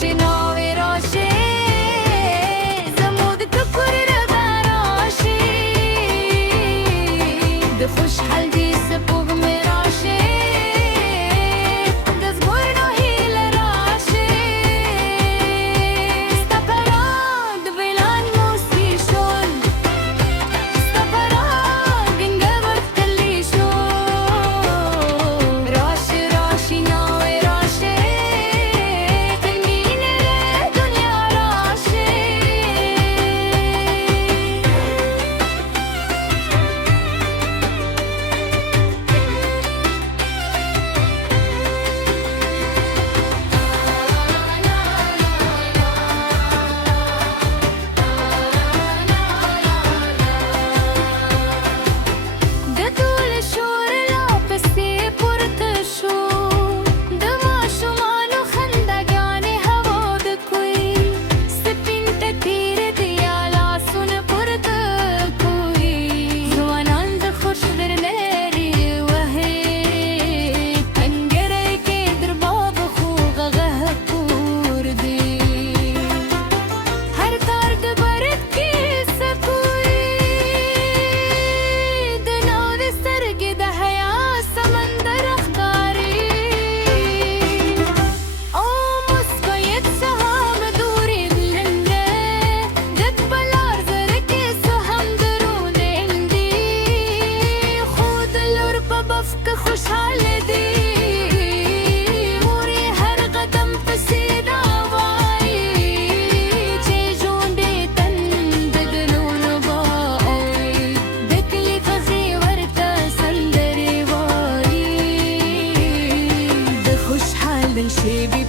راشي ناوي راشي زمود كبر ربا راشي دخوش حل دي سبوغ مراشي دزبور نهيل راشي استبراد بلان موسي شول استبراد بنقبر تلي شول راشي راشي ناوي راشي تنين الدنيا راشي ده طول الشهور لابسي بورتشو ده ماشو مالو خندق يعني هوا بكوي سبين تتير ديالا سون بورتكوي زوانان ده خوش برناري وهي انجري كدر باب خوغ غهكوردي هر تارد برد کی سکوی دنو دی سرگی ده حیا سمندر اختاری او مسکویت سهام دوری بلنده دت بلار زرکی سهم درون اندی خود الاربا بفك خوشحال دی موری هر قدم پسید آوائی چه جون بیتن بدنون بائی دکلی فخی ورتا سندری بائی ده خوشحال بنشي بي